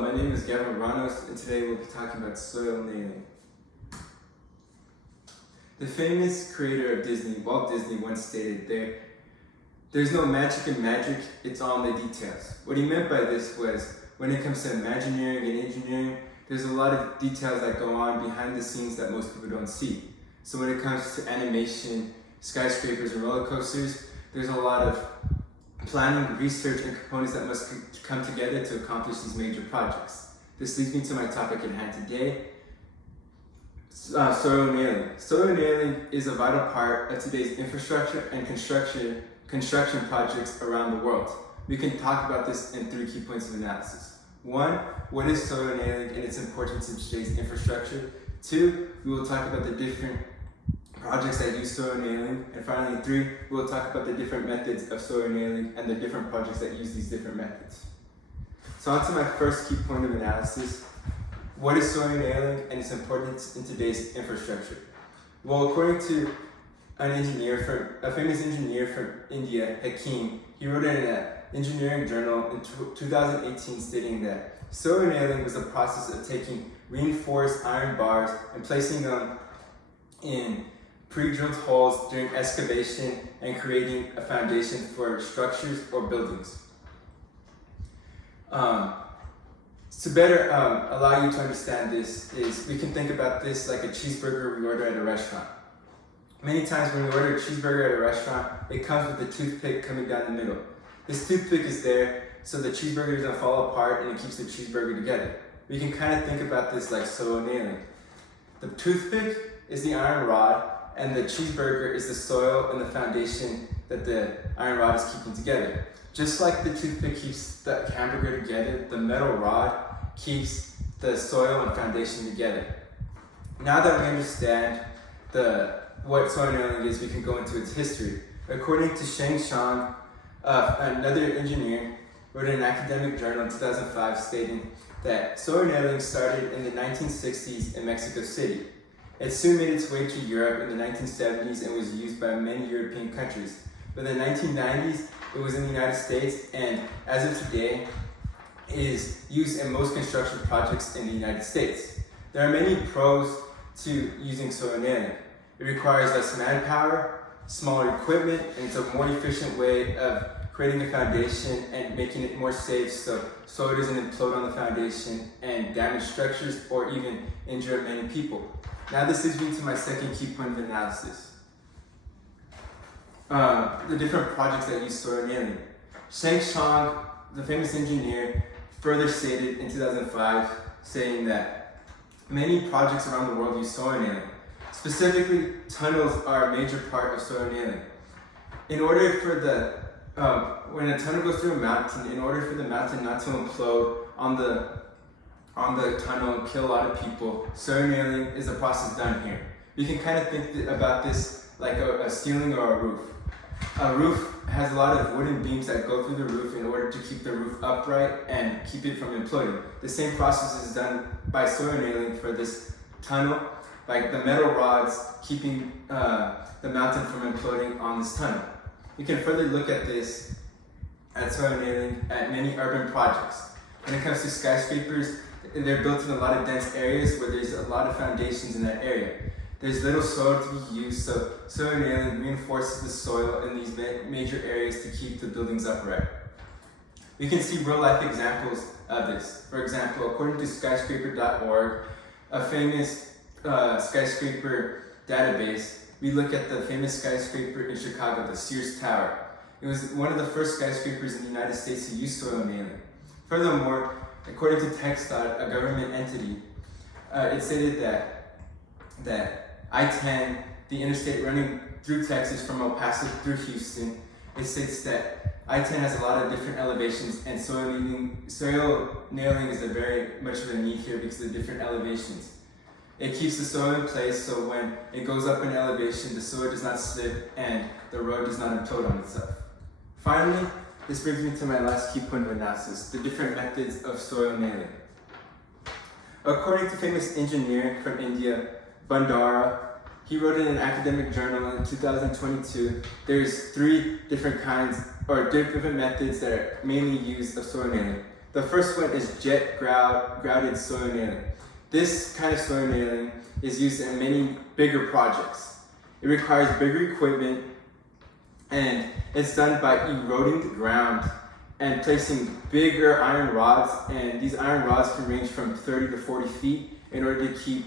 My name is Gavin Ranos, and today we'll be talking about soil nailing. The famous creator of Disney, Walt Disney, once stated, there's no magic in magic, it's all in the details. What he meant by this was, when it comes to Imagineering and engineering, there's a lot of details that go on behind the scenes that most people don't see. So when it comes to animation, skyscrapers, and roller coasters, there's a lot of planning, research, and components that must come together to accomplish these major projects. This leads me to my topic at hand today, soil nailing. Soil nailing is a vital part of today's infrastructure and construction projects around the world. We can talk about this in 3 key points of analysis. 1, what is soil nailing and its importance in today's infrastructure? 2, we will talk about the different projects that use soil nailing. And finally, 3, we will talk about the different methods of soil nailing and the different projects that use these different methods. So on to my first key point of analysis. What is soil nailing and its importance in today's infrastructure? Well, according to a famous engineer from India, Hakim, he wrote in an engineering journal in 2018 stating that soil nailing was the process of taking reinforced iron bars and placing them in pre-drilled holes during excavation and creating a foundation for structures or buildings. To better allow you to understand this, we can think about this like a cheeseburger we order at a restaurant. Many times when we order a cheeseburger at a restaurant, it comes with a toothpick coming down the middle. This toothpick is there so the cheeseburger doesn't fall apart and it keeps the cheeseburger together. We can kind of think about this like soil nailing. The toothpick is the iron rod, and the cheeseburger is the soil and the foundation that the iron rod is keeping together. Just like the toothpick keeps the hamburger together, the metal rod keeps the soil and foundation together. Now that we understand what soil nailing is, we can go into its history. According to Sheng Shang, another engineer, wrote in an academic journal in 2005 stating that soil nailing started in the 1960s in Mexico City. It soon made its way to Europe in the 1970s and was used by many European countries. But in the 1990s, it was in the United States, and as of today, is used in most construction projects in the United States. There are many pros to using soil nailing. It requires less manpower, smaller equipment, and it's a more efficient way of creating a foundation and making it more safe so soil doesn't implode on the foundation and damage structures or even injure many people. Now this leads me to my second key point of analysis. The different projects that use soil nailing. Sheng Shang, the famous engineer, further stated in 2005, saying that many projects around the world use soil nailing. Specifically, tunnels are a major part of soil nailing. In order for when a tunnel goes through a mountain, in order for the mountain not to implode on the tunnel and kill a lot of people, soil nailing is a process done here. We can kind of think about this like a ceiling or a roof. A roof has a lot of wooden beams that go through the roof in order to keep the roof upright and keep it from imploding. The same process is done by soil nailing for this tunnel, like the metal rods keeping the mountain from imploding on this tunnel. We can further look at this at soil nailing at many urban projects. When it comes to skyscrapers, they're built in a lot of dense areas where there's a lot of foundations in that area. There's little soil to be used, so soil nailing reinforces the soil in these major areas to keep the buildings upright. We can see real-life examples of this. For example, according to skyscraper.org, a famous skyscraper database, we look at the famous skyscraper in Chicago, the Sears Tower. It was one of the first skyscrapers in the United States to use soil nailing. Furthermore, according to TxDOT, a government entity, it stated that I-10, the interstate running through Texas from El Paso through Houston, it states that I-10 has a lot of different elevations, and soil nailing is very much of a need here because of the different elevations. It keeps the soil in place so when it goes up in elevation, the soil does not slip and the road does not implode on itself. Finally, this brings me to my last key point of analysis, the different methods of soil nailing. According to famous engineer from India, Bandara, he wrote in an academic journal in 2022, there's 3 different kinds or different methods that are mainly used of soil nailing. The first one is jet grouted soil nailing. This kind of soil nailing is used in many bigger projects. It requires bigger equipment, and it's done by eroding the ground and placing bigger iron rods, and these iron rods can range from 30 to 40 feet in order to keep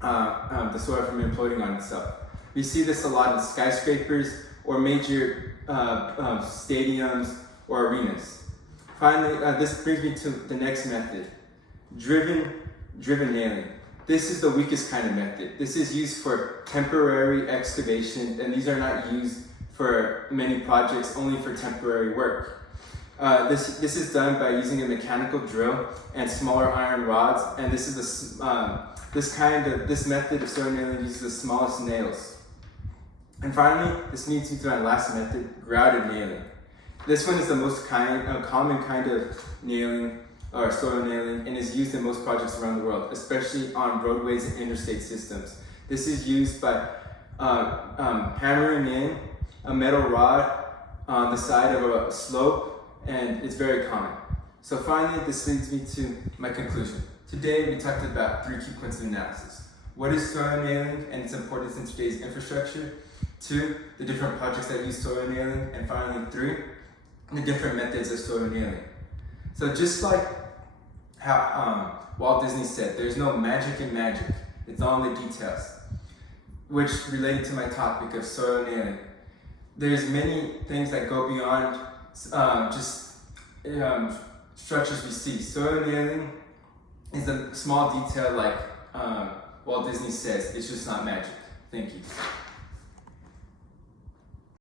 the soil from imploding on itself. We see this a lot in skyscrapers or major stadiums or arenas. Finally, this brings me to the next method, driven nailing. This is the weakest kind of method. This is used for temporary excavation, and these are not used for many projects, only for temporary work. This is done by using a mechanical drill and smaller iron rods, and this method of soil nailing uses the smallest nails. And finally, this leads me to my last method, grouted nailing. This one is the most common kind of nailing or soil nailing, and is used in most projects around the world, especially on roadways and interstate systems. This is used by hammering in a metal rod on the side of a slope, and it's very common. So finally, this leads me to my conclusion. Today, we talked about 3 key points of analysis. What is soil nailing and its importance in today's infrastructure? 2, the different projects that use soil nailing. And finally, 3, the different methods of soil nailing. So just like how Walt Disney said, there's no magic in magic. It's all in the details. Which related to my topic of soil nailing. There's many things that go beyond structures we see. Soil nailing is a small detail like Walt Disney says, it's just not magic. Thank you.